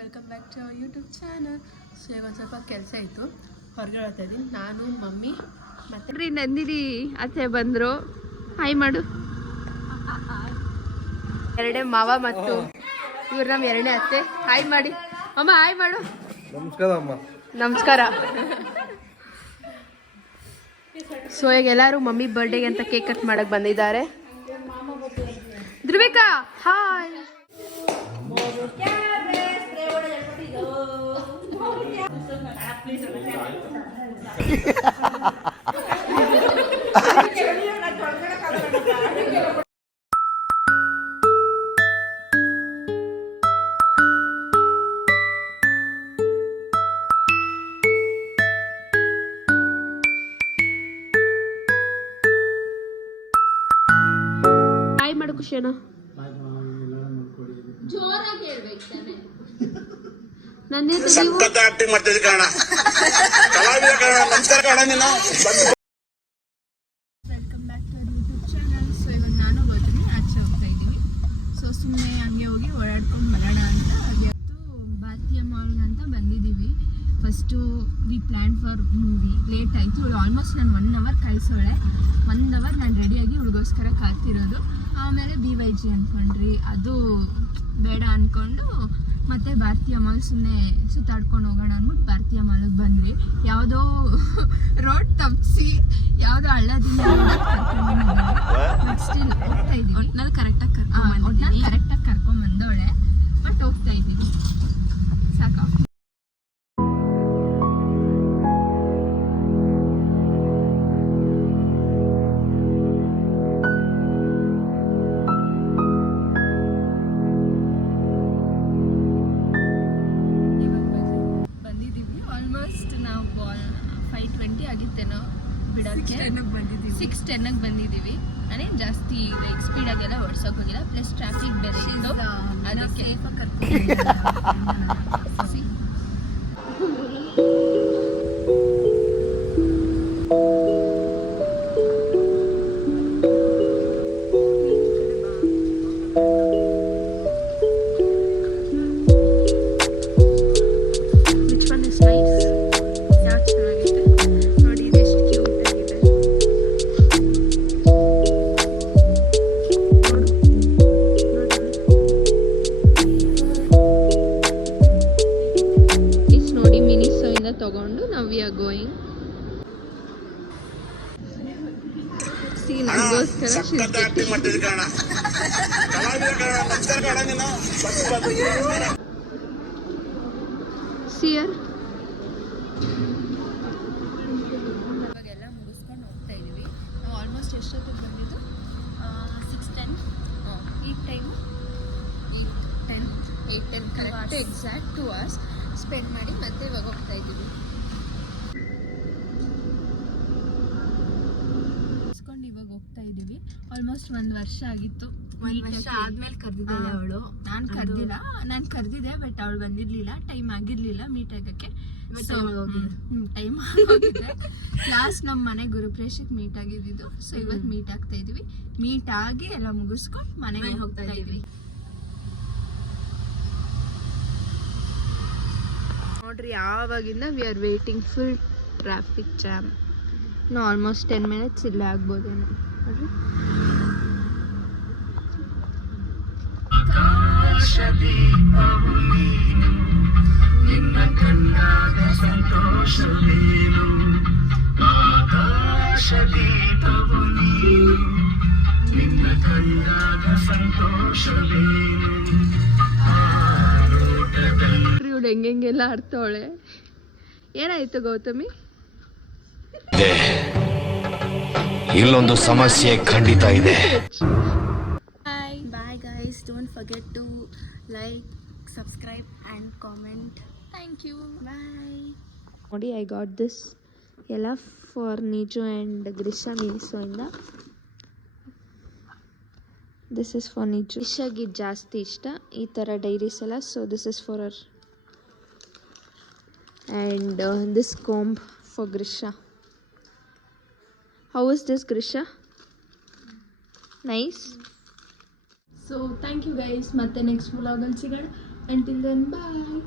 Welcome back to YouTube channel. So ಇವಾಗ ಸ್ವಲ್ಪ ಕೆಲಸ ಇತ್ತು, ಹೊರಗಡೆ ಹೋಗ್ತಾ ಇದ್ದೀನಿ ನಾನು, ಮಮ್ಮಿ ಮತ್ತೆ ನಂದಿನಿ ಅತ್ತೆ ಬಂದರು. ಹಾಯ್ ಮಾಡು. ಎರಡನೇ ಮಾವ ಮತ್ತು ಇವ್ರು ನಮ್ಮ ಎರಡನೇ ಅತ್ತೆ. ಹಾಯ್ ಮಾಡಿ ಅಮ್ಮ, ಹಾಯ್ ಮಾಡು. ನಮಸ್ಕಾರ ಅಮ್ಮ. ನಮಸ್ಕಾರ. ಸೊ ಈಗ ಎಲ್ಲರೂ ಮಮ್ಮಿ ಬರ್ಡೇಗೆ ಅಂತ ಕೇಕ್ ಕಟ್ ಮಾಡಕ್ಕೆ ಬಂದಿದ್ದಾರೆ. ಧ್ರುವಿಕಾ ಹಾಯ್. ಹಾಯ್ ಮಾಡು ಖುಷಿಯಣ್ಣ. ಜೋರಾಗಿ ಹೇಳ್ಬೇಕು ತಾನೆ. ಸಖತ್ ಆಕ್ಟಿಂಗ್ ಮಾಡ್ತಿದ್ದೆ ಕಾರಣ ಕಲಾವಿದ ಕಾರಣ. ನಮಸ್ಕಾರ ಕಾರಣ ನೀನು. Welcome back to YouTube channel. So ಇವಾಗ ನಾನು ಬರ್ತೀನಿ, ಆಚೆ ಹೋಗ್ತಾ ಇದ್ದೀವಿ. ಸೊ ಸುಮ್ಮನೆ ಹಂಗೆ ಹೋಗಿ ಓಡಾಡ್ಕೊಂಡು ಬರೋಣ ಅಂತ. ಇವತ್ತು ಭಾರತೀಯ ಮಾಲ್ಗೆ ಅಂತ ಬಂದಿದ್ದೀವಿ. First V plan for movie. Late ಆಯಿತು. ಇವಳು ಆಲ್ಮೋಸ್ಟ್ ನಾನು 1 hour ಕಾಯಿಸೋಳೆ. 1 hour ನಾನು ರೆಡಿಯಾಗಿ ಇವಳಿಗೋಸ್ಕರ ಕಾಯ್ತಿರೋದು. ಆಮೇಲೆ BYG ಅಂದ್ಕೊಂಡ್ರಿ, ಅದು ಬೇಡ ಅಂದ್ಕೊಂಡು ಮತ್ತೆ ಭಾರತೀಯ ಮಾಲ್ ಸುಮ್ಮನೆ ಸುತ್ತಾಡ್ಕೊಂಡು ಹೋಗೋಣ ಅಂದ್ಬಿಟ್ಟು ಭಾರತೀಯ ಮಾಲಿಗೆ ಬಂದ್ವಿ. ಯಾವುದೋ ರೋಡ್ ತಪ್ಪಿಸಿ ಯಾವುದೋ ಹಳ್ಳದಿಂದ ಬಟ್ ಸ್ಟಿಲ್ ಹೋಗ್ತಾ ಇದ್ದೀವಿ. ಒಟ್ನಲ್ಲಿ ಕರೆಕ್ಟಾಗಿ ಕರ್ಕೊಂಡ್ಬಂದವಳೆ, ಬಟ್ ಹೋಗ್ತಾ ಇದ್ದೀವಿ. ಸಾಕು. ನಾವು 5:20 ಆಗಿತ್ತೇನೋ ಬಿಡೋಕ್ಕೆ. 6:10 ಬಂದಿದ್ದೀವಿ. ನಾನೇನು ಜಾಸ್ತಿ ಲೈಕ್ ಸ್ಪೀಡಾಗೆಲ್ಲ ಓಡಿಸೋಕ್ಕೋಗಿಲ್ಲ. ಪ್ಲಸ್ ಟ್ರಾಫಿಕ್ ಬೇರೆ ಇತ್ತು, ಅದಕ್ಕೆ ತಗೊಂಡು ನಾವು ವಿ ಆರ್ ಗೋಯಿಂಗ್. ಸಖತ್ ಆಕ್ಟಿಂಗ್ ಮಾಡ್ತಿದ್ದೆ ಕಾರಣ ಕಲಾವಿದ ಕಾರಣ. ನಮಸ್ಕಾರ ಕಾರಣ ನೀನು. ಸಿಯರ್ ಇವಾಗೆಲ್ಲ ಮುಗಿಸ್ಕೊಂಡು ಹೋಗ್ತಾ ಇದ್ದೀವಿ. ನಾವು ಆಲ್ಮೋಸ್ಟ್ ಎಷ್ಟೊತ್ತಿಗೆ ಬಂದಿದ್ದು? 6:10. ಈ time 8:10 correct exact 2 hours spend ಮಾಡಿ ಮತ್ತೆ ಇವಾಗ ಹೋಗ್ತಾ ಇದ್ದೀವಿ. ಇವಾಗ ಹೋಗ್ತಾ ಇದ್ದೀವಿ. ಆಲ್ಮೋಸ್ಟ್ 1 ವರ್ಷ ಆಗಿತ್ತು. 1 ವರ್ಷ ಆದ್ಮೇಲೆ ಕರೆದಿದ್ದಾಳೆ ಅವಳು. ನಾನು ಕರೆದಿದ್ದೆ, ಬಟ್ ಅವಳು ಬಂದಿರ್ಲಿಲ್ಲ. ಟೈಮ್ ಆಗಿರ್ಲಿಲ್ಲ ಮೀಟ್ ಆಗಕ್ಕೆ. ಟೈಮ್ ಆಗೋಗಿದೆ. ಲಾಸ್ಟ್ ನಮ್ಮ ಮನೆ ಗುರುಪ್ರೇಷಕ್ಕೆ ಮೀಟ್ ಆಗಿದ್ದು. ಸೊ ಇವತ್ತು ಮೀಟ್ ಆಗ್ತಾ ಇದೀವಿ. ಮೀಟ್ ಆಗಿ ಎಲ್ಲ ಮುಗಿಸ್ಕೊಂಡು ಮನೆಗೆ ಹೋಗ್ತಾ ಇದೀವಿ. ನೋಡ್ರಿ, ಯಾವಾಗಿಂದ we are waiting. Full traffic jam. ಇನ್ನು ಆಲ್ಮೋಸ್ಟ್ 10 minutes ಇಲ್ಲೇ ಆಗ್ಬೋದೇನೋ. ನೋಡ್ರಿ, ಇವ್ಳು ಹೆಂಗೆಲ್ಲ ಆಡ್ತಾವಳೆ. ಏನಾಯ್ತು ಗೌತಮಿ? ಇಲ್ಲೊಂದು ಸಮಸ್ಯೆ ಖಂಡಿತ ಇದೆ. Bye guys, don't forget to like, subscribe and comment. Thank you. Bye. ನೋಡಿ, ಐ ಗಾಟ್ ದಿಸ್ ಎಲ್ಲ ಫಾರ್ ನೀಜು ಆ್ಯಂಡ್ ಗ್ರಿಷಾ ಮೀಸೋಯಿಂದ. This is for Neeju. ಗ್ರಿಷಾಗೆ ಜಾಸ್ತಿ ಇಷ್ಟ ಈ ಥರ ಡೈರೀಸ್ ಎಲ್ಲ. So this is for her. And this comb for Grisha. How is this, Grisha? Nice. So thank you guys. ಮತ್ತೆ ನೆಕ್ಸ್ಟ್ ವ್ಲಾಗ್ ಅಲ್ಲಿ ಸಿಗೋಣ. Until then, bye.